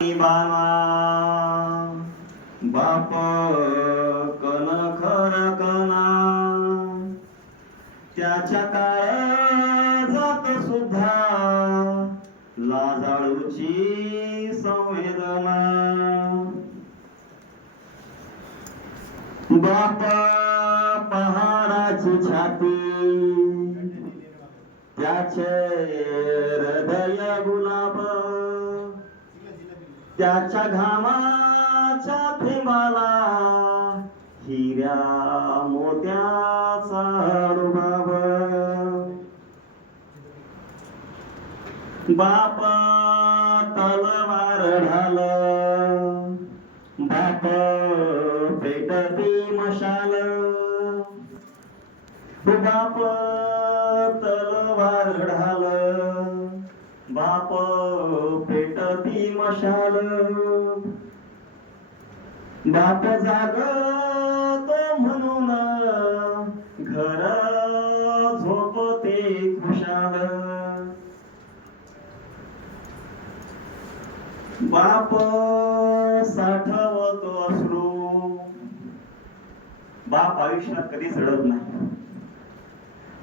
बाना बाप कन खरकना त्याच्या काळजात सुद्धा लाजाळूची संवेदना बाप पहाडाची छाती त्याचे हृदय गुलाब त्याच्या घामाच्या थेंबाला हिऱ्या मोत्याचा रुबाब बाप तलवार ढाल बाप पेटती मशाल बाप तलवार ढाल बाप पेटती मशाल बाप जागतो म्हणून घर झोपते खुशाल बाप साठवतो अश्रू बाप आयुष्यात कधीच रडत नाही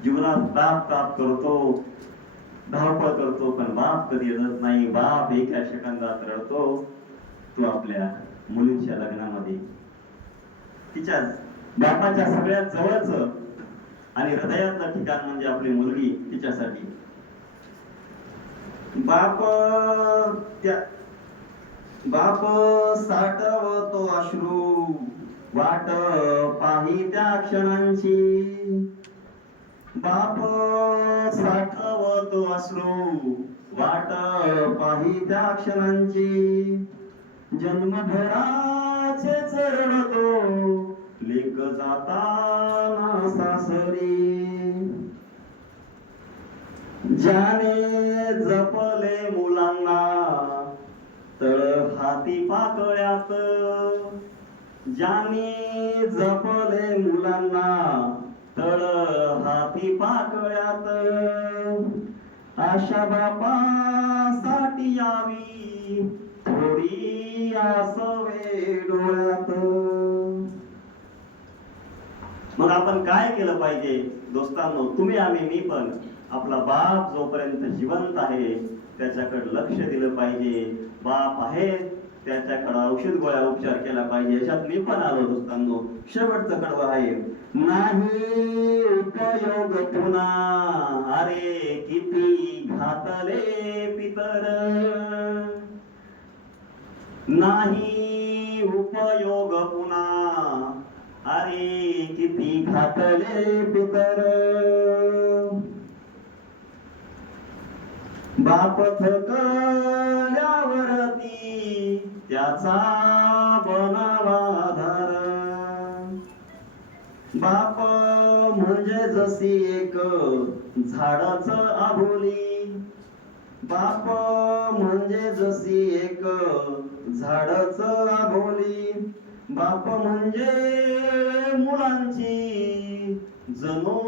जीवनात ताप ताप करतो धावपळ करतो पण बाप कधी रडत नाही बाप एका सेकंदात रडतो तो आपल्या मुलीच्या लग्नामध्ये तिच्या बापाच्या सगळ्यात जवळचं आणि हृदयातलं ठिकाण म्हणजे आपली मुलगी तिच्यासाठी बाप साठवतो अश्रू वाट पाही त्या क्षणांची बाप साठवतो अश्रू वाट पाही त्या क्षणांची जन्मभराचे रडतो लेक जाताना सासरी ज्याने जपले मुलांना तळ हाती पाकळ्यात ज्याने जपले मुलांना तळ हाती पाकळ्यात अशा बापासाठी यावी थोडी आसवे डोळ्यात मग आपण काय केलं पाहिजे दोस्तांनो तुम्ही आम्ही मी पण आपला बाप जोपर्यंत जिवंत आहे त्याच्याकडे लक्ष दिलं पाहिजे बाप आहे त्याच्याकडे औषध गोळ्या उपचार केला पाहिजे याच्यात मी पण आलो दोस्तांनो शेवटचं कडवं आहे नाही उपयोग पुन्हा अरे किती घातले पितर नाही उपयोग पुन्हा अरे किती घातले पितर बाप थकल्यावरती त्याचा बनावा आधार बाप म्हणजे जशी एक झाडाच आभोली बाप म्हणजे जशी एक झाडाच आभोली बाप म्हणजे मुलांची जणू